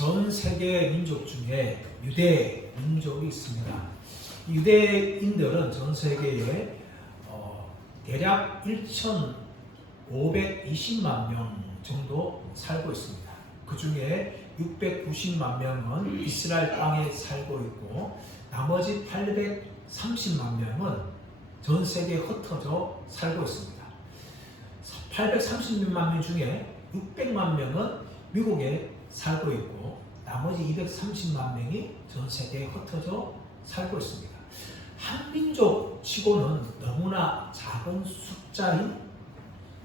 전 세계 민족 중에 유대 민족이 있습니다. 유대인들은 전 세계에 대략 1,520만 명 정도 살고 있습니다. 그 중에 690만 명은 이스라엘 땅에 살고 있고 나머지 830만 명은 전 세계에 흩어져 살고 있습니다. 830만 명 중에 600만 명은 미국에 살고 있고 나머지 230만 명이 전 세계에 흩어져 살고 있습니다. 한민족 치고는 너무나 작은 숫자인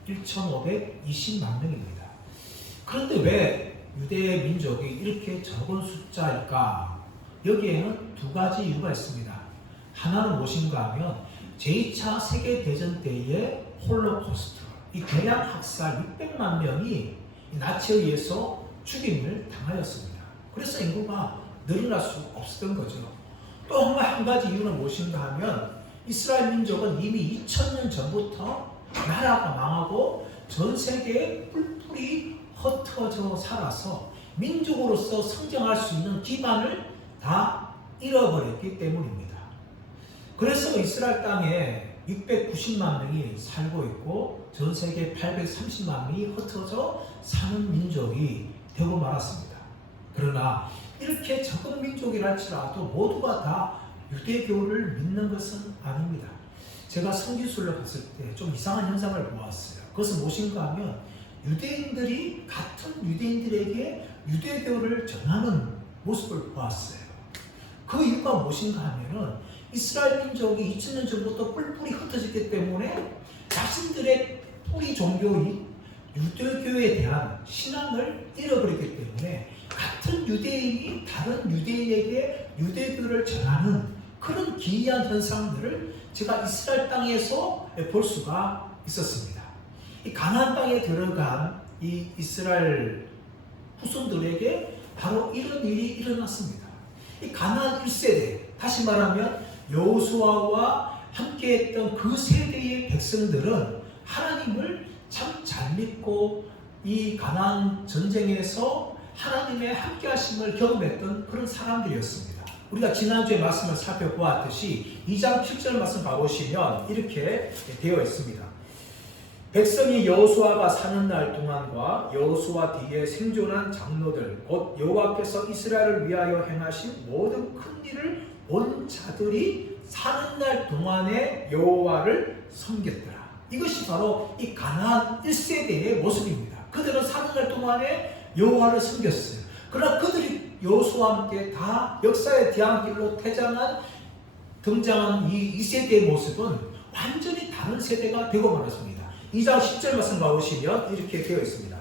1,520만 명입니다. 그런데 왜 유대 민족이 이렇게 적은 숫자일까? 여기에는 두 가지 이유가 있습니다. 하나는 무엇인가 하면 제2차 세계대전 때의 홀로코스트, 이 대량 학살 600만 명이 나치에 의해서 죽임을 당하였습니다. 그래서 인구가 늘어날 수 없었던 거죠. 또 한 가지 이유는 무엇인가 하면 이스라엘 민족은 이미 2000년 전부터 나라가 망하고 전 세계에 뿔뿔이 흩어져 살아서 민족으로서 성장할 수 있는 기반을 다 잃어버렸기 때문입니다. 그래서 이스라엘 땅에 690만 명이 살고 있고 전 세계 830만 명이 흩어져 사는 민족이 되고 말았습니다. 그러나 이렇게 적은 민족이랄지라도 모두가 다 유대교를 믿는 것은 아닙니다. 제가 성지순례 갔을 때 좀 이상한 현상을 보았어요. 그것은 무엇인가 하면 유대인들이 같은 유대인들에게 유대교를 전하는 모습을 보았어요. 그 이유가 무엇인가 하면은 이스라엘 민족이 2000년 전부터 뿔뿔이 흩어졌기 때문에 자신들의 뿌리 종교인 유대교에 대한 신앙을 잃어버렸기 때문에 같은 유대인이 다른 유대인에게 유대교를 전하는 그런 기이한 현상들을 제가 이스라엘 땅에서 볼 수가 있었습니다. 이 가나안 땅에 들어간 이 이스라엘 후손들에게 바로 이런 일이 일어났습니다. 이 가나안 1세대, 다시 말하면 여호수아와 함께했던 그 세대의 백성들은 하나님을 참 잘 믿고 이 가나안 전쟁에서 하나님의 함께하심을 경험했던 그런 사람들이었습니다. 우리가 지난주에 말씀을 살펴보았듯이 2장 7절 말씀 봐보시면 이렇게 되어 있습니다. 백성이 여호수아가 사는 날 동안과 여호수아 뒤에 생존한 장로들 곧 여호와께서 이스라엘을 위하여 행하신 모든 큰 일을 본 자들이 사는 날 동안에 여호와를 섬겼더라. 이것이 바로 이 가나안 1세대의 모습입니다. 그들은 사는 날 동안에 여호와를 섬겼어요. 그러나 그들이 여호수아와 함께 다 역사의 뒤안길로 등장한 이 2세대의 모습은 완전히 다른 세대가 되고 말았습니다. 2장 10절 말씀 봐보시면 이렇게 되어 있습니다.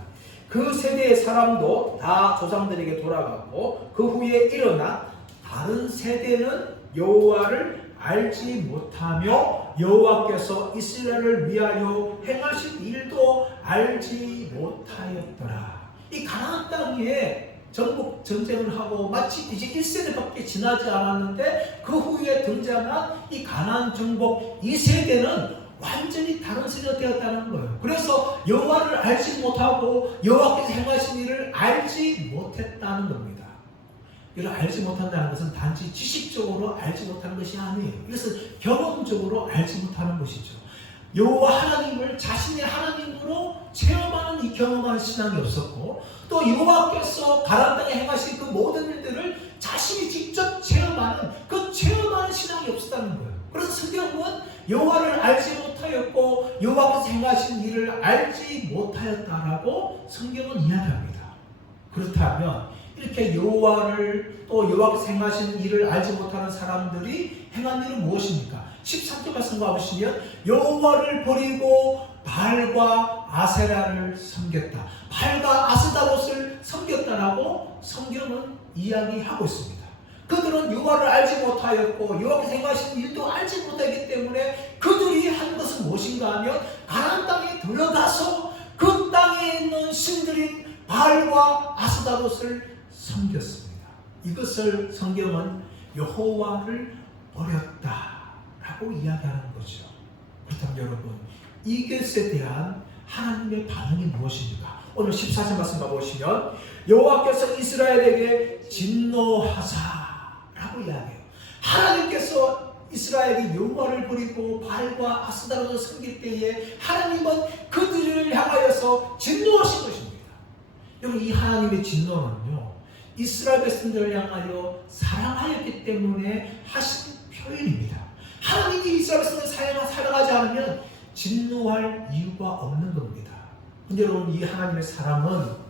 그 세대의 사람도 다 조상들에게 돌아가고 그 후에 일어나 다른 세대는 여호와를 알지 못하며 여호와께서 이스라엘을 위하여 행하신 일도 알지 못하였더라. 이 가나안 땅에 정복 전쟁을 하고 마치 이제 1세대밖에 지나지 않았는데 그 후에 등장한 이 가나안 정복 2세대는 완전히 다른 세대가 되었다는 거예요. 그래서 여호와를 알지 못하고 여호와께서 행하신 일을 알지 못했다는 겁니다. 이를 알지 못한다는 것은 단지 지식적으로 알지 못하는 것이 아니에요. 이것은 경험적으로 알지 못하는 것이죠. 여호와 하나님을 자신의 하나님으로 체험하는 이 경험하는 신앙이 없었고 또 여호와께서 가나안 땅에 행하신 그 모든 일들을 자신이 직접 체험하는 그 체험하는 신앙이 없었다는 거예요. 그래서 성경은 여호와를 알지 못하였고 여호와께서 행하신 일을 알지 못하였다라고 성경은 이야기합니다. 그렇다면 이렇게 여호와를 또 여호와께서 행하신 일을 알지 못하는 사람들이 행한 일은 무엇입니까? 13절 말씀 봐보시면 여호와를 버리고 바알과 아세라를 섬겼다. 바알과 아스다롯을 섬겼다라고 성경은 이야기하고 있습니다. 그들은 여호와를 알지 못하였고 여호와께서 행하신 일도 알지 못하기 때문에 그들이 한 것은 무엇인가 하면 가나안 땅에 들어가서 그 땅에 있는 신들인 바알과 아스다롯을 섬겼습니다. 이것을 성경은 여호와를 버렸다라고 이야기하는 거죠. 그렇다면 여러분, 이것에 대한 하나님의 반응이 무엇입니까? 오늘 14절 말씀 가보시면 여호와께서 이스라엘에게 진노하사라고 이야기해요. 하나님께서 이스라엘이 여호와를 버리고 바알과 아스다로를 섬길 때에 하나님은 그들을 향하여서 진노하신 것입니다. 여러분, 이 하나님의 진노는요, 이스라엘 백성들을 향하여 사랑하였기 때문에 하신 표현입니다. 하나님이 이스라엘 백성을 사랑하지 않으면 진노할 이유가 없는 겁니다. 근데 여러분, 이 하나님의 사랑은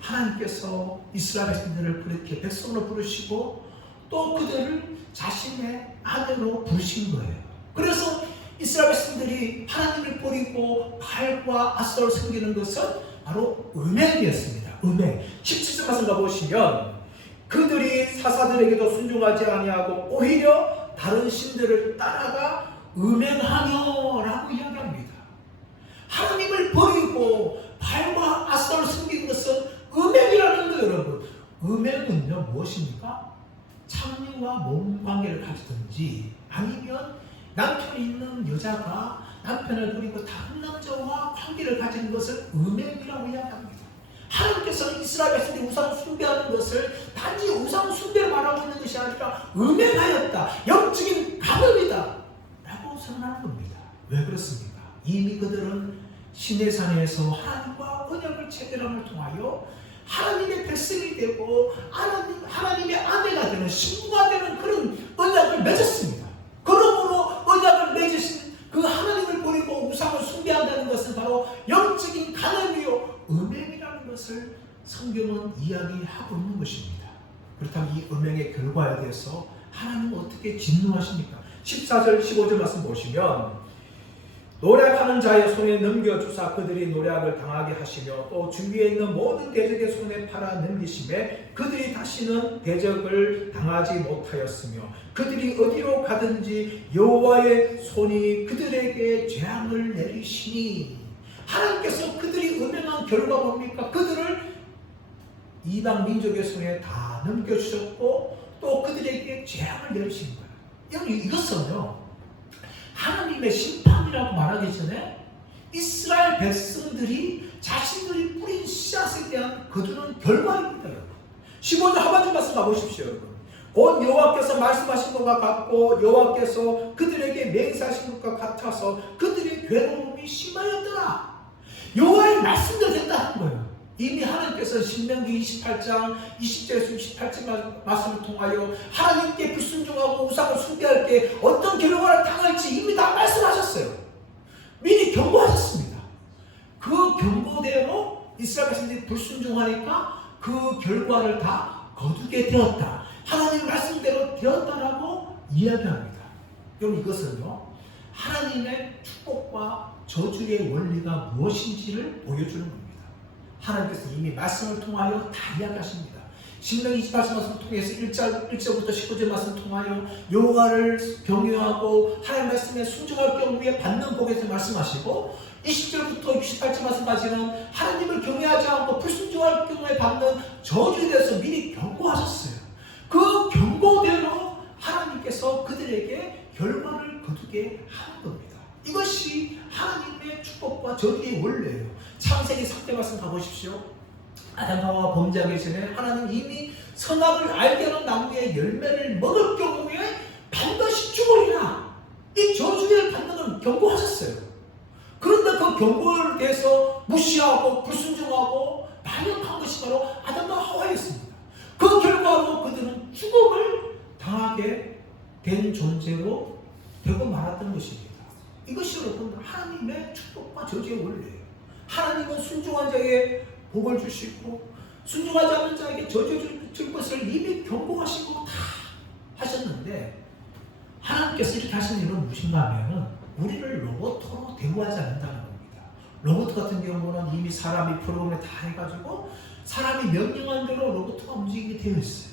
하나님께서 이스라엘 백성들을 그렇게 백성으로 부르시고 또 그들을 자신의 아내로 부르신 거예요. 그래서 이스라엘 백성들이 하나님을 버리고 바알과 아스타를 섬기는 것은 바로 음행이었습니다. 음행. 17절 말씀 가보시면 그들이 사사들에게도 순종하지 아니하고 오히려 다른 신들을 따라가 음행하며 라고 이야기합니다. 하나님을 버리고 바알과 아스타를 섬기는 것은 음행이라는 거예요. 여러분, 음행은요 무엇입니까? 창녀와 몸관계를 가지든지 아니면 남편이 있는 여자가 남편을 버리고 다른 남자와 관계를 가지는 것을 음행이라고 이야기합니다. 하나님께서는 이스라엘 백성들이 우상 숭배하는 것을 단지 우상 숭배를 말하고 있는 것이 아니라 음행하였다, 영적인 간음이다 라고 선언하는 겁니다. 왜 그렇습니까? 이미 그들은 시내산에서 하나님과 언약을 체결함을 통하여 하나님의 백성이 되고 하나님의 아내가 되는, 신부가 되는 그런 언약을 맺었습니다. 그러므로 언약을 맺으신 그 하나님을 버리고 우상을 숭배한다는 것은 바로 영적인 간음이요 음행이라는 것을 성경은 이야기하고 있는 것입니다. 그렇다면 이 음행의 결과에 대해서 하나님은 어떻게 진노하십니까? 14절 15절 말씀 보시면 노략하는 자의 손에 넘겨주사 그들이 노략을 당하게 하시며 또 주위에 있는 모든 대적의 손에 팔아 넘기심에 그들이 다시는 대적을 당하지 못하였으며 그들이 어디로 가든지 여호와의 손이 그들에게 재앙을 내리시니, 하나님께서 그들이 음행한 결과 뭡니까? 그들을 이방 민족의 손에 다 넘겨주셨고 또 그들에게 재앙을 내리신 거예요. 여러분, 이것은요 하나님의 심판이라고 말하기 전에 이스라엘 백성들이 자신들이 뿌린 씨앗에 대한 거두는 결과입니다. 여러분. 15절 하반절 말씀 가보십시오. 여러분. 곧 여호와께서 말씀하신 것과 같고 여호와께서 그들에게 맹세하신 것과 같아서 그들의 괴로움이 심하였더라. 여호와의 말씀대로 됐다는 거예요. 이미 하나님께서 신명기 28장 20절에서 28절 말씀을 통하여 하나님께 불순종하고 우상을 숭배할 때 어떤 결과를 당할지 이미 다 말씀하셨어요. 미리 경고하셨습니다. 그 경고대로 이스라엘 백성들이 불순종하니까 그 결과를 다 거두게 되었다. 하나님 말씀대로 되었다라고 이야기합니다. 여러분, 이것은요 하나님의 축복과 저주의 원리가 무엇인지를 보여주는 겁니다. 하나님께서 이미 말씀을 통하여 다 이야기하십니다. 신명기 28장 말씀을 통해서 1절부터 19절 말씀을 통하여 여호와를 경외하고 하나님 말씀에 순종할 경우에 받는 복에 대해서 말씀하시고 20절부터 68절 말씀까지는 하나님을 경외하지 않고 불순종할 경우에 받는 저주에 대해서 미리 경고하셨어요. 그 경고대로 하나님께서 그들에게 결과를 거두게 하는 겁니다. 이것이 하나님의 축복과 저주의 원리예요. 창세기 3대 말씀 가보십시오. 아담과 하와가 범죄하기 전에 하나님 이미 선악을 알게 하는 나무의 열매를 먹을 경우에 반드시 죽으리라, 이 저주를 받는 걸 경고하셨어요. 그런데 그 경고를 대해서 무시하고 불순종하고 반역한 것이 바로 아담과 하와였습니다. 그 결과로 그들은 죽음을 당하게 된 존재로 되고 말았던 것입니다. 이것이 여러분 하나님의 축복과 저주의 원리예요. 하나님은 순종한 자에게 복을 주시고 순종하지 않는 자에게 저주 줄 것을 이미 경고하시고 다 하셨는데, 하나님께서 이렇게 하시는 이유는 무엇인가 하면은 우리를 로봇으로 대우하지 않는다는 겁니다. 로봇 같은 경우는 이미 사람이 프로그램에 다 해가지고 사람이 명령한 대로 로봇가 움직이게 되어 있어요.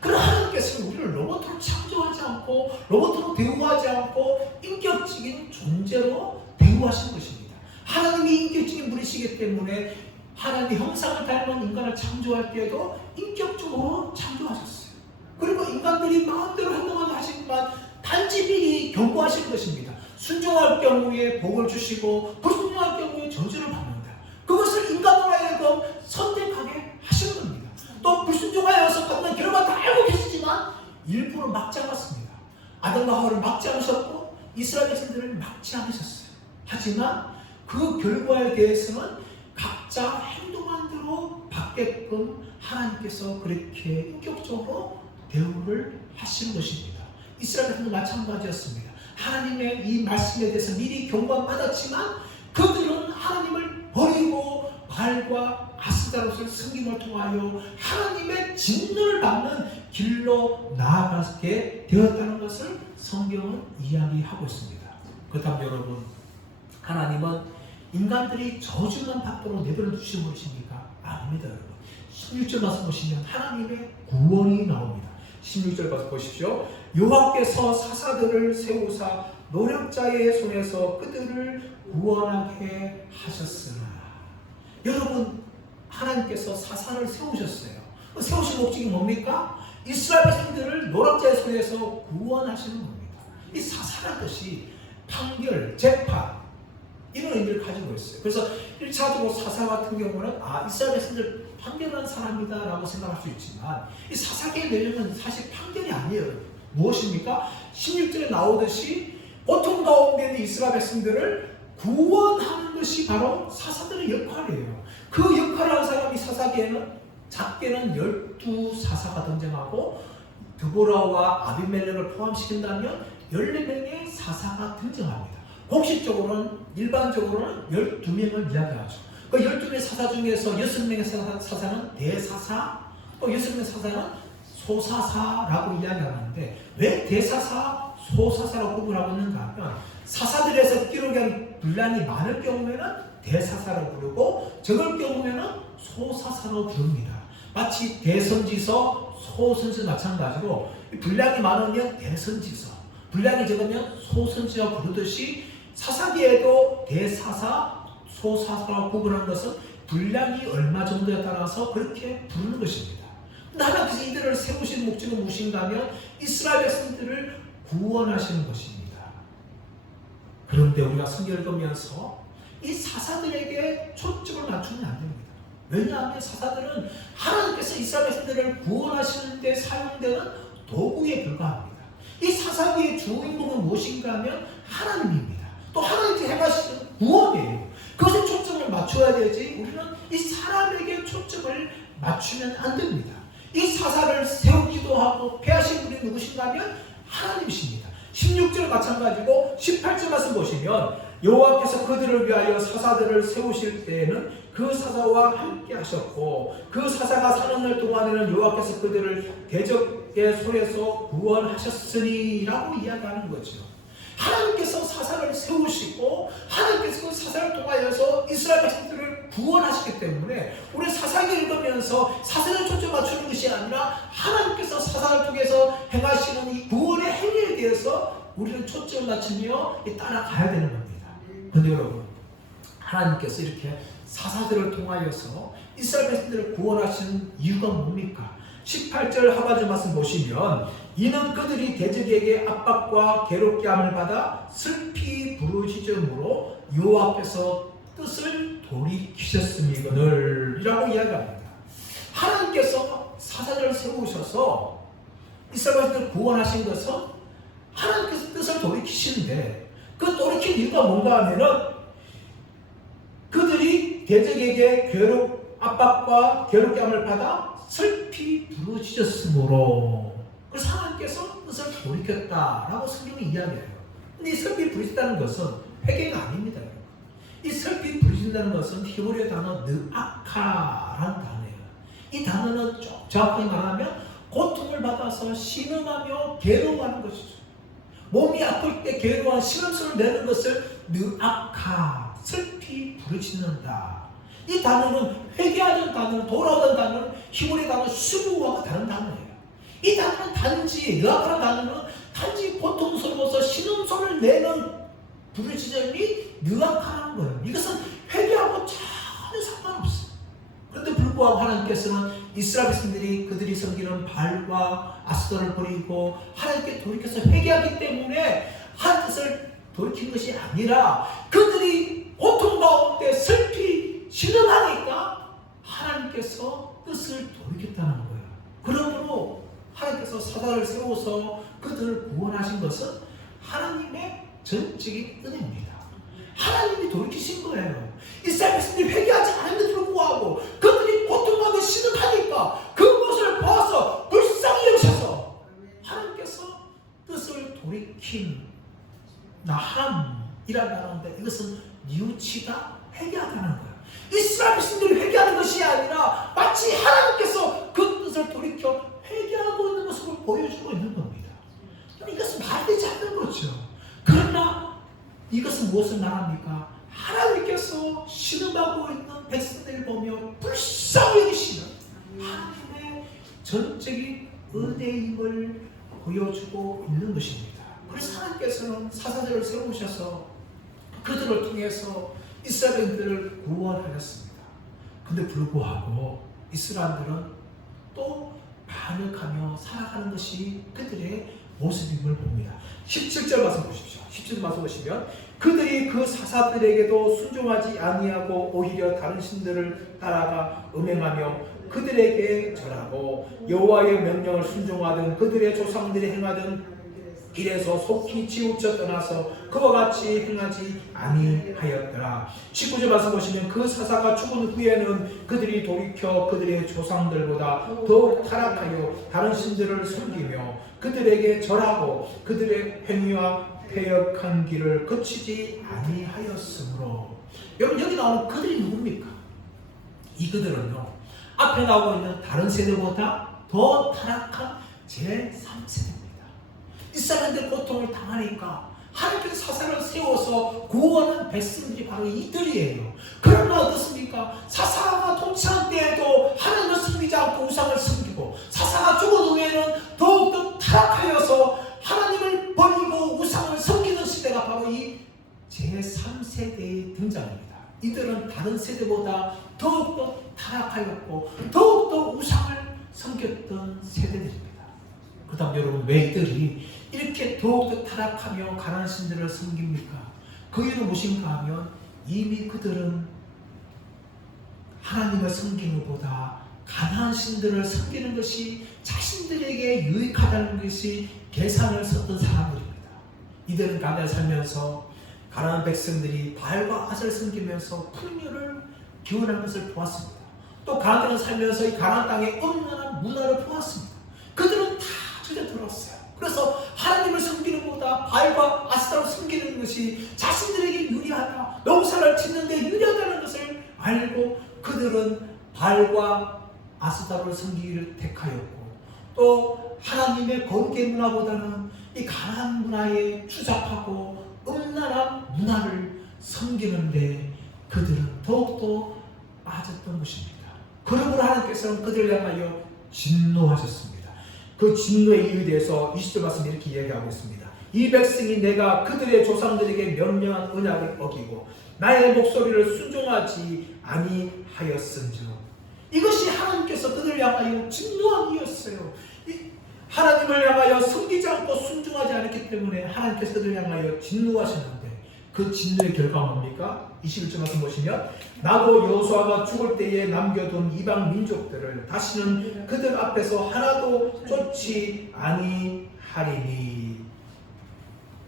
그러나 하나님께서는 우리를 로봇으로 창조하지 않고 로봇으로 대우하지 않고 인격적인 존재로 대우하신 것입니다. 하나님이 인격적인 분이시기 때문에 하나님의 형상을 닮은 인간을 창조할 때에도 인격적으로 창조하셨어요. 그리고 인간들이 마음대로 행동하게 하시지만 단지 미리 경고하신 것입니다. 순종할 경우에 복을 주시고 불순종할 경우에 저주를 받는다. 그것을 인간으로 하여금 선택하게 하시는 겁니다. 또 불순종하여서 받는 결과 다 알고 계시지만 일부러 막지 않았습니다. 아담과 하와를 막지 않으셨고 이스라엘 백성들을 막지 않으셨어요. 하지만 그 결과에 대해서는 각자 행동한 대로 받게끔 하나님께서 그렇게 인격적으로 대우를 하시는 것입니다. 이스라엘 백성도 마찬가지였습니다. 하나님의 이 말씀에 대해서 미리 경고받았지만 그들은 하나님을 버리고 발과 아스다롯을 섬김을 통하여 하나님의 진노를 받는 길로 나아가게 되었다는 것을 성경은 이야기하고 있습니다. 그렇다면 여러분, 하나님은 인간들이 저주만 받도록 내버려 두시는 것입니까? 아닙니다. 여러분, 16절 말씀 보시면 하나님의 구원이 나옵니다. 16절 말씀 보십시오. 여호와께서 사사들을 세우사 노력자의 손에서 그들을 구원하게 하셨으나. 여러분, 하나님께서 사사를 세우셨어요. 세우신 목적이 뭡니까? 이스라엘 백성들을 노력자의 손에서 구원하시는 겁니다. 이 사사라는 것이 판결, 재판 이런 의미를 가지고 있어요. 그래서 1차적으로 사사 같은 경우는 이스라엘 백성들 판결한 사람이다 라고 생각할 수 있지만 이 사사계의 내용은 사실 판결이 아니에요. 무엇입니까? 16절에 나오듯이 고통 가운데 있는 이스라엘 백성들을 구원하는 것이 바로 사사들의 역할이에요. 그 역할을 하는 사람이 사사계에는 작게는 12사사가 등장하고 드보라와 아비멜렉을 포함시킨다면 14명의 사사가 등장합니다. 공식적으로는 일반적으로는 12명을 이야기하죠. 그 12명의 사사 중에서 6명의 사사는 대사사, 또 6명의 사사는 소사사라고 이야기하는데 왜 대사사, 소사사라고 구분하고 있는가 하면 사사들에서 기록한 분량이 많을 경우에는 대사사라고 부르고 적을 경우에는 소사사로 부릅니다. 마치 대선지서, 소선지서 마찬가지로 분량이 많으면 대선지서, 분량이 적으면 소선지서 부르듯이 사사기에도 대사사, 소사사라고 구분한 것은 분량이 얼마 정도에 따라서 그렇게 부르는 것입니다. 하나님께서 이들을 세우신 목적은 무엇인가 하면 이스라엘 백성들을 구원하시는 것입니다. 그런데 우리가 성경을 읽으면서 이 사사들에게 초점을 맞추면 안 됩니다. 왜냐하면 사사들은 하나님께서 이스라엘 백성들을 구원하시는 데 사용되는 도구에 불과합니다. 이 사사기의 주인공은 무엇인가 하면 하나님입니다. 또 하나님께서 행하시는 구원이에요. 그것에 초점을 맞춰야 되지 우리는 이 사람에게 초점을 맞추면 안 됩니다. 이 사사를 세우기도 하고 폐하신 분이 누구신가 하면 하나님이십니다. 16절 마찬가지고 18절 말씀 보시면 여호와께서 그들을 위하여 사사들을 세우실 때에는 그 사사와 함께 하셨고 그 사사가 사는 날 동안에는 여호와께서 그들을 대적의 손에서 구원하셨으니 라고 이야기하는 거죠. 하나님께서 사사를 세우시고 하나님께서 그 사사를 통하여서 이스라엘 백성들을 구원하시기 때문에 우리 사사기를 읽으면서 사사를 초점 맞추는 것이 아니라 하나님께서 사사를 통해서 행하시는 이 구원의 행위에 대해서 우리는 초점을 맞추며 따라가야 되는 겁니다. 그런데 여러분, 하나님께서 이렇게 사사들을 통하여서 이스라엘 백성들을 구원하시는 이유가 뭡니까? 18절 하반절 말씀 보시면 이는 그들이 대적에게 압박과 괴롭게 함을 받아 슬피 부르짖음으로 여호와께서 뜻을 돌이키셨음이거늘 이라고 이야기합니다. 하나님께서 사사들을 세우셔서 이스라엘 백성들을 구원하신 것은 하나님께서 뜻을 돌이키시는데 그 돌이킨 이유가 뭔가 하면은 그들이 대적에게 압박과 괴롭게 함을 받아 슬피 부르짖었으므로 그래서 하나님께서 뜻을 돌이켰다라고 성경이 이야기해요. 근데 이 슬피 부르짖다는 것은 회개가 아닙니다. 이 슬피 부르짖는다는 것은 히브리어 단어 느아카라는 단어예요. 이 단어는 정확하게 말하면 고통을 받아서 신음하며 괴로워하는 것이죠. 몸이 아플 때 괴로워한 신음소리를 내는 것을 느아카, 슬피 부르짖는다. 이 단어는 회개하는 단어는 돌아오는 단어는 히브리 단어 수부와 다른 단어예요. 이 단어는 단지 느아카라는 단어는 단지 고통스러워서 신음소리를 내는 부르짖음이 느아카라는 거예요. 이것은 회개하고 전혀 상관없어요. 그런데 불구하고 하나님께서는 이스라엘 백성들이 그들이 섬기는 발과 아스도를 버리고 하나님께 돌이켜서 회개하기 때문에 하나님 뜻을 돌이킨 것이 아니라 그들이 고통 가운데 슬피 신음하니까 하나님께서 뜻을 돌이켰다는 거예요. 그러므로 하나님께서 사사를 세워서 그들을 구원하신 것은 하나님의 전적인 은혜입니다. 하나님이 돌이키신 거예요. 이스라엘 백성들이 회개하지 않았는데도 불구하고 그들이 고통받고 신음하니까 그것을 보아서 불쌍히 여기셔서 하나님께서 뜻을 돌이킨 나함이라는데, 이것은 뉘우치다, 회개하다는 거예요. 이스라엘 백성들이 회개하는 것이 아니라 마치 하나님께서 그 뜻을 돌이켜 회개하고 있는 모습을 보여주고 있는 겁니다. 이것은 말되지 않는 거죠. 그러나 이것은 무엇을 말합니까? 하나님께서 신음하고 있는 백성들을 보며 불쌍히 여기시는 하나님의 전적인 은혜임을 보여주고 있는 것입니다. 그래서 하나님께서는 사사들을 세우셔서 그들을 통해서 이스라엘들을 구원하였습니다. 근데 불구하고 이스라엘들은 또 반역하며 살아가는 것이 그들의 모습임을 봅니다. 17절 말씀 보십시오. 17절 말씀 보시면 그들이 그 사사들에게도 순종하지 아니하고 오히려 다른 신들을 따라가 음행하며 그들에게 절하고 여호와의 명령을 순종하던 그들의 조상들이 행하던 길에서 속히 치우쳐 떠나서 그와 같이 행하지 아니하였더라. 19절 말씀 보시면 그 사사가 죽은 후에는 그들이 돌이켜 그들의 조상들보다 더욱 타락하여 다른 신들을 섬기며 그들에게 절하고 그들의 행위와 패역한 길을 거치지 아니하였으므로. 여러분, 여기 나오는 그들이 누굽니까? 이 그들은요, 앞에 나오고 있는 다른 세대보다 더 타락한 제3세대입니다. 이스라엘들 고통을 당하니까 하나님께서 사사를 세워서 구원한 백성들이 바로 이들이에요. 그러나 어떻습니까? 사사가 통치한 때에도 하나님을 섬기지 않고 우상을 섬기고, 사사가 죽은 후에는 더욱더 타락하여서 하나님을 버리고 우상을 섬기는 시대가 바로 이 제3세대의 등장입니다. 이들은 다른 세대보다 더욱더 타락하였고 더욱더 우상을 섬겼던 세대들입니다. 그 다음 여러분, 왜 이들이 이렇게 더욱더 타락하며 가난한 신들을 섬깁니까? 그 이유는 무엇인가 하면 이미 그들은 하나님을 섬기는 것보다 가난한 신들을 섬기는 것이 자신들에게 유익하다는 것이 계산을 썼던 사람들입니다. 이들은 가나안에 살면서 가난한 백성들이 바알과 아셀을 섬기면서 풍요를 기원하는 것을 보았습니다. 또 가나안에 살면서 이 가나안 땅의 음란한 문화를 보았습니다. 그들은 다 들었어요. 그래서 하나님을 섬기는 것보다 바알과 아스타를 섬기는 것이 자신들에게 유리하다, 농사를 짓는 데 유리하다는 것을 알고 그들은 바알과 아스타를 섬기기를 택하였고, 또 하나님의 거룩의 문화보다는 이 가나안 문화에 추잡하고 음란한 문화를 섬기는데 그들은 더욱더 빠졌던 것입니다. 그러므로 하나님께서는 그들을 향하여 진노하셨습니다. 그 진노의 이유에 대해서 20절 말씀 이렇게 이야기하고 있습니다. 이 백성이 내가 그들의 조상들에게 명령한 언약을 어기고 나의 목소리를 순종하지 아니하였은즉. 이것이 하나님께서 그들을 향하여 진노한 이유였어요. 하나님을 향하여 섬기지 않고 순종하지 않았기 때문에 하나님께서 그들을 향하여 진노하셨는데, 그 진노의 결과가 뭡니까? 21절 말씀 보시면 나도 여호수아가 죽을 때에 남겨둔 이방 민족들을 다시는 그들 앞에서 하나도 쫓지 아니하리니.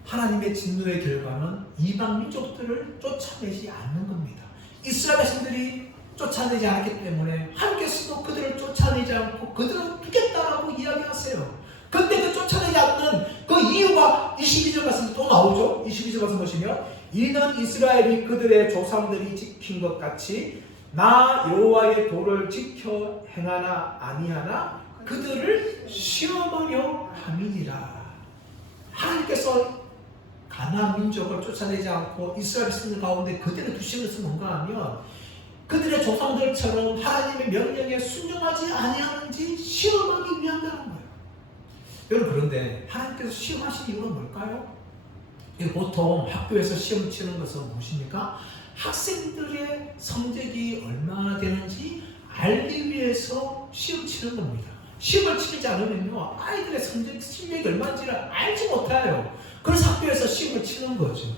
하나님의 진노의 결과는 이방 민족들을 쫓아내지 않는 겁니다. 이스라엘 백성들이 쫓아내지 않았기 때문에 하나님께서도 그들을 쫓아내지 않고 그들을 두겠다라고 이야기하세요. 근데 그 쫓아내지 않는 그 이유가 22절 말씀에 또 나오죠. 22절 말씀 보시면 이는 이스라엘이 그들의 조상들이 지킨 것 같이 나 여호와의 도를 지켜 행하나 아니하나 그들을 시험하려 함이니라. 하나님께서 가나안 민족을 쫓아내지 않고 이스라엘 백성들 가운데 그들을 두신 것은 뭔가 하면 그들의 조상들처럼 하나님의 명령에 순종하지 아니하는지 시험하기 위함이라는 거예요. 여러분, 그런데 하나님께서 시험하신 이유가 뭘까요? 보통 학교에서 시험 치는 것은 무엇입니까? 학생들의 성적이 얼마나 되는지 알기 위해서 시험 치는 겁니다. 시험을 치지 않으면요, 아이들의 성적, 실력이 얼마인지를 알지 못해요. 그래서 학교에서 시험을 치는 거죠.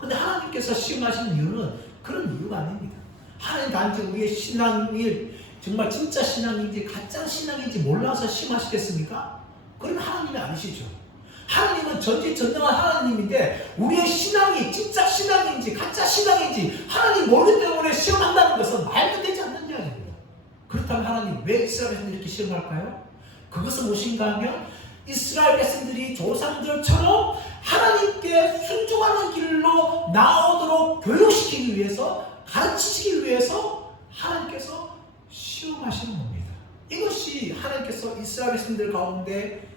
근데 하나님께서 시험하신 이유는 그런 이유가 아닙니다. 하나님 단지 우리의 신앙이 정말 진짜 신앙인지 가짜 신앙인지 몰라서 심하시겠습니까? 그건 하나님이 아니시죠. 하나님은 전지전능한 하나님인데 우리의 신앙이 진짜 신앙인지 가짜 신앙인지 하나님 모르기 때문에 시험한다는 것은 말도 되지 않는 이야기입니다. 그렇다면 하나님 왜 이스라엘 백성들이 이렇게 시험할까요? 그것은 무엇인가 하면 이스라엘 백성들이 조상들처럼 하나님께 순종하는 길로 나오도록 교육시키기 위해서, 가르치시기 위해서 하나님께서 시험하시는 겁니다. 이것이 하나님께서 이스라엘 백성들 가운데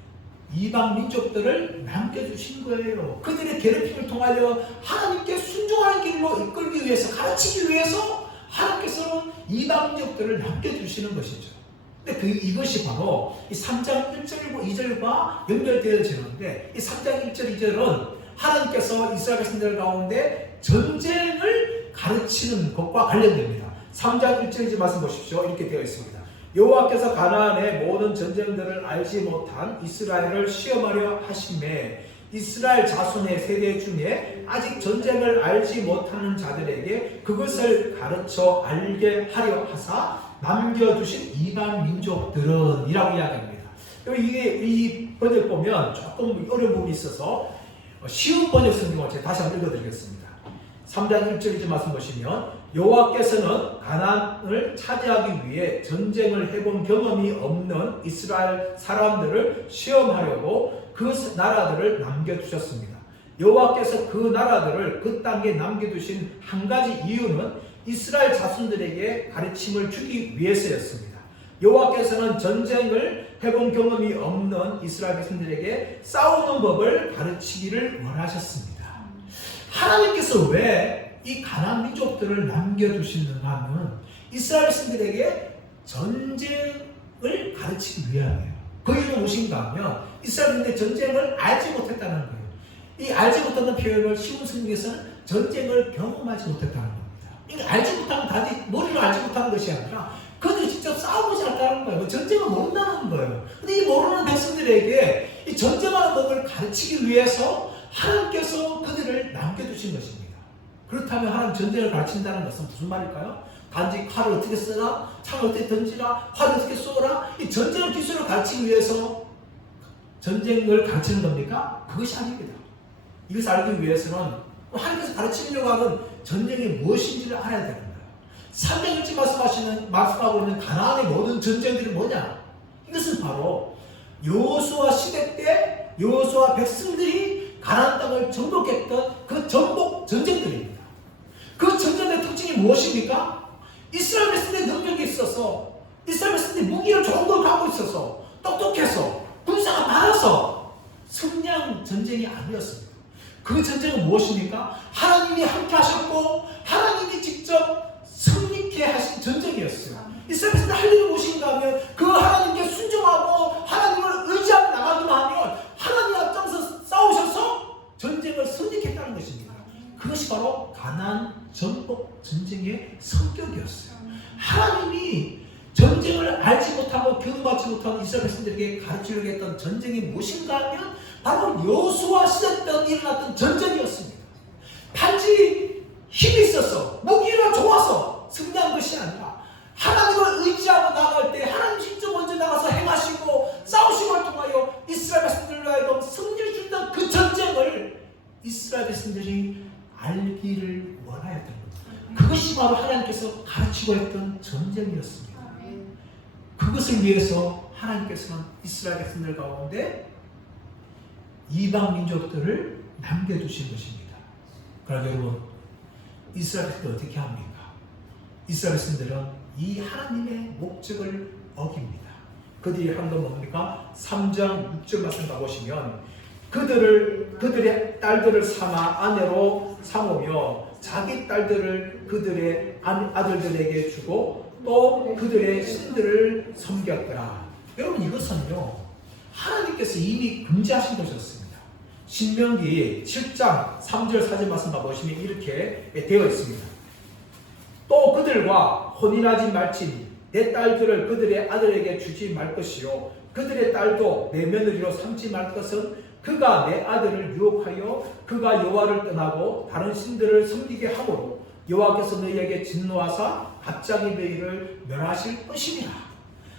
이방 민족들을 남겨주신 거예요. 그들의 괴롭힘을 통하여 하나님께 순종하는 길로 이끌기 위해서, 가르치기 위해서 하나님께서는 이방 민족들을 남겨주시는 것이죠. 근데 이것이 바로 이 3장 1절 2절과 연결되어지는데, 이 3장 1절 2절은 하나님께서 이스라엘 백성들 가운데 전쟁을 가르치는 것과 관련됩니다. 3장 1절 2절 말씀 보십시오. 이렇게 되어 있습니다. 여호와께서 가나안의 모든 전쟁들을 알지 못한 이스라엘을 시험하려 하심에 이스라엘 자손의 세대 중에 아직 전쟁을 알지 못하는 자들에게 그것을 가르쳐 알게 하려 하사 남겨두신 이방 민족들은 이라고 이야기합니다. 이게 이 번역 보면 조금 어려운 부분이 있어서 쉬운 번역 성경을 제가 다시 한번 읽어드리겠습니다. 3장 1절 2절 말씀 보시면 여호와께서는 가나안을 차지하기 위해 전쟁을 해본 경험이 없는 이스라엘 사람들을 시험하려고 그 나라들을 남겨두셨습니다. 여호와께서 그 나라들을 그 땅에 남겨두신 한 가지 이유는 이스라엘 자손들에게 가르침을 주기 위해서였습니다. 여호와께서는 전쟁을 해본 경험이 없는 이스라엘 백성들에게 싸우는 법을 가르치기를 원하셨습니다. 하나님께서 왜 이 가나안 민족들을 남겨두시는가 하면 이스라엘 백성들에게 전쟁을 가르치기 위함이에요. 그 이유는 무엇인가 하면 이스라엘 백성들이 전쟁을 알지 못했다는 거예요. 이 알지 못하는 표현을 쉬운 성경에서는 전쟁을 경험하지 못했다는 겁니다. 이게 알지 못하면 단지 머리로 알지 못하는 것이 아니라 그들이 직접 싸워보지 않았다는 거예요. 전쟁을 모른다는 거예요. 근데 이 모르는 백성들에게 이 전쟁하는 법을 가르치기 위해서 하나님께서 그들을 남겨두신 것입니다. 그렇다면 하나님 전쟁을 가르친다는 것은 무슨 말일까요? 단지 칼을 어떻게 쓰라, 창을 어떻게 던지라, 활을 어떻게 쏘라, 이 전쟁 기술을 가르치기 위해서 전쟁을 가르치는 겁니까? 그것이 아닙니다. 이것을 알기 위해서는 하나님께서 가르치려고 하는 전쟁이 무엇인지를 알아야 되는 거예요. 3장 1절 말씀하고 있는 가나안의 모든 전쟁들이 뭐냐? 이것은 바로 여호수아 시대 때 여호수아 백성들이 가나안 땅을 정복했던 그 정복 전쟁들입니다. 그 전쟁의 특징이 무엇입니까? 이스라엘 백성들의 능력이 있어서, 이스라엘 백성들이 무기를 좋은 걸 갖고 있어서, 똑똑해서, 군사가 많아서 승리한 전쟁이 아니었습니다. 그 전쟁은 무엇입니까? 하나님이 함께 하셨고 하나님이 직접 승리케 하신 전쟁이었어요. 이스라엘 백성들 할 일이 무엇인가 하면 그 하나님께 순종하고 하나님을 의지하고 나가기만 하면 하나님 앞장서 싸우셔서 전쟁을 승리했다는 것입니다. 그것이 바로 가나안 전복 전쟁의 성격이었어요. 하나님이 전쟁을 알지 못하고 경험하지 못하는 이스라엘 백성들에게 가르치려고 했던 전쟁이 무엇인가 하면 바로 여호수아 시대 때 일어났던 전쟁이었습니다. 단지 힘이 있어서 무기가 좋아서 승리한 것이 아니라 하나님을 의지하고 나갈 때 하나님 직접 먼저 나가서 행하시고 싸우심을 통하여 이스라엘 백성들로 하여금 승리를 준다는 그 전쟁을 이스라엘 백성들이 알기를 원하였던 것. 그것이 바로 하나님께서 가르치고 했던 전쟁이었습니다. 그것을 위해서 하나님께서는 이스라엘 백성들 가운데 이방 민족들을 남겨두신 것입니다. 그러나 여러분, 이스라엘 백성들 어떻게 합니까? 이스라엘 백성들은 이 하나님의 목적을 어깁니다. 그들이 한 건 뭡니까? 3장 6절 말씀 가보시면 그들의 딸들을 삼아 아내로 삼으며 자기 딸들을 그들의 아들들에게 주고 또 그들의 신들을 섬겼더라. 여러분, 이것은요 하나님께서 이미 금지하신 것이었습니다. 신명기 7장 3절 4절 말씀 보시면 이렇게 되어 있습니다. 또 그들과 혼인하지 말지니 내 딸들을 그들의 아들에게 주지 말 것이요 그들의 딸도 내 며느리로 삼지 말 것은 그가 내 아들을 유혹하여 그가 여호와를 떠나고 다른 신들을 섬기게 하므로 여호와께서 너희에게 진노하사 갑자기 너희를 멸하실 것이니라.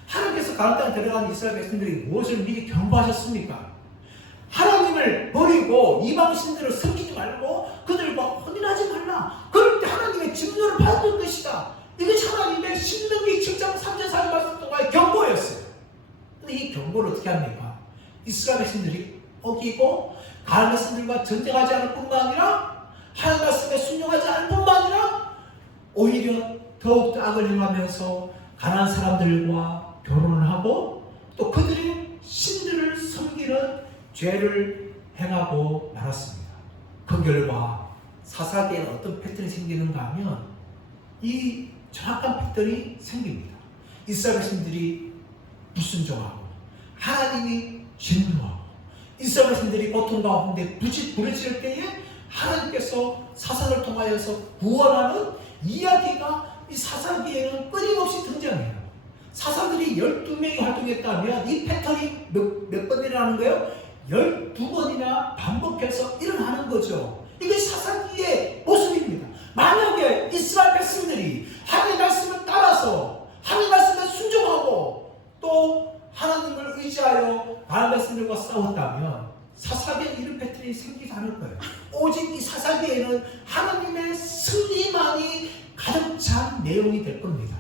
하나님께서 가나안 땅에 들어간 이스라엘 백성들이 무엇을 미리 경고하셨습니까? 하나님을 버리고 이방 신들을 섬기지 말고 그들과 혼인하지 말라. 그럴 때 하나님의 진노를 받는 것이다. 이것이 하나님의 신명기 7장 3절 4절 말씀 동안의 경고였어요. 근데 이 경고를 어떻게 합니까? 이스라엘 백성들이 어기고 가나안 백성들과 전쟁하지 않을 뿐만 아니라 하나님 말씀에 순종하지 않을 뿐만 아니라 오히려 더욱더 악을 행하면서 가나안 사람들과 결혼을 하고 또 그들의 신들을 섬기는 죄를 행하고 말았습니다. 그 결과 사사기에는 어떤 패턴이 생기는가 하면 이 정확한 패턴이 생깁니다. 이스라엘 백성들이 불순종하고 하나님이 진노하고 이스라엘 백성들이 고통 가운데 부르짖을 때에 하나님께서 사사를 통하여서 구원하는 이야기가 이 사사기에는 끊임없이 등장해요. 사사들이 12명이 활동했다면 이 패턴이 몇 번이라는 거예요? 12번이나 반복해서 일어나는 거죠. 이게 사사기의 모습입니다. 만약에 이스라엘 백성들이 하나님의 말씀을 따라서 하나님의 말씀에 순종하고 또 하나님을 의지하여 가나안 백성들과 싸웠다면 사사기에 이런 패턴이 생기지 않을 거예요. 오직 이 사사기에는 하나님의 승리만이 가득 찬 내용이 될 겁니다.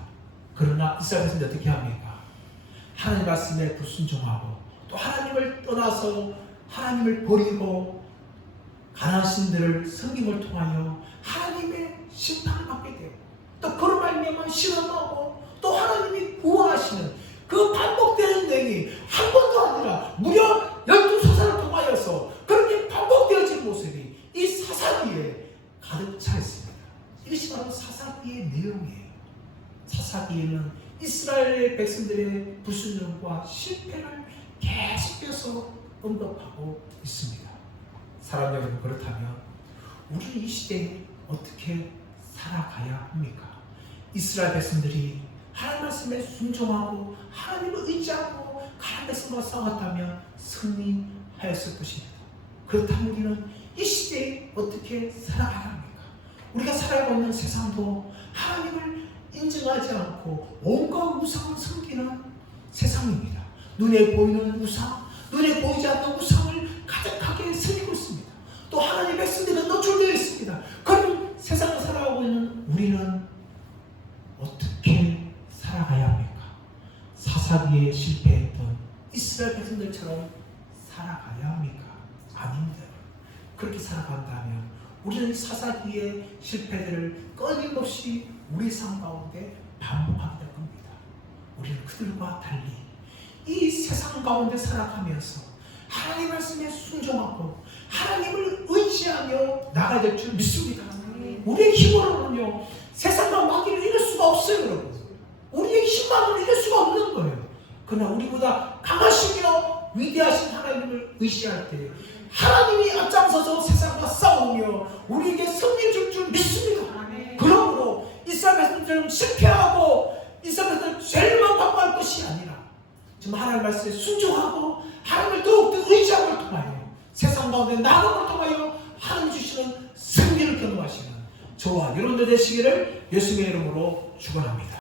그러나 이스라엘 백성들이 어떻게 합니까? 하나님 말씀에 불순종하고 또 하나님을 떠나서 하나님을 버리고 가나안 신들을 섬김을 통하여 하나님의 심판을 받게 되고 또 그런 말미암아 실험하고 또 하나님이 구원하시는 그 반복되는 내용이 한 번도 아니라 무려 12사사를 통하여서 그렇게 반복되어진 모습이 이 사사기에 가득 차 있습니다. 이것이 바로 사사기의 내용이에요. 사사기에는 이스라엘 백성들의 불순종과 실패를 계속해서 언급하고 있습니다. 사랑 여러분, 그렇다면 우리는 이 시대에 어떻게 살아가야 합니까? 이스라엘 백성들이 하나님 말씀에 순종하고 하나님을 의지하고 가나안 백성과 싸웠다면 승리하였을 것입니다. 그렇다면 우리는 이 시대에 어떻게 살아가야 합니까? 우리가 살아가고 있는 세상도 하나님을 인정하지 않고 온갖 우상을 섬기는 세상입니다. 눈에 보이는 우상, 눈에 보이지 않는 우상을 가득하게 섬기고 있습니다. 또 하나님의 백성들은 노출되어 있습니다. 그런 세상을 살아가고 있는 우리는 어떻게 살아가야 합니까? 사사기에 실패했던 이스라엘 백성들처럼 살아가야 합니까? 아닙니다. 그렇게 살아간다면 우리는 사사기의 실패들을 끊임없이 우리 삶 가운데 반복하게 될 겁니다. 우리는 그들과 달리 이 세상 가운데 살아가면서 하나님 말씀에 순종하고 하나님을 의지하며 나가야 될 줄 믿습니다. 우리의 힘으로는요 세상과 마귀를 이길 수가 없어요, 여러분. 우리의 힘만으로 이길 수가 없는 거예요. 그러나 우리보다 강하시며 위대하신 하나님을 의지할 때 하나님이 앞장서서 세상과 싸우며 우리에게 승리 줄 믿습니다. 그러므로 이스라엘 백성들은 실패하고 이스라엘 백성들은 죄만 받고 할 것이 아니라 지금 하나님 말씀에 순종하고 하나님을 더욱더 의지함을 통하여 세상 가운데 나감을 통하여 하나님 주시는 승리를 경험하시는 저와 여러분들 되시기를 예수님의 이름으로 축원합니다.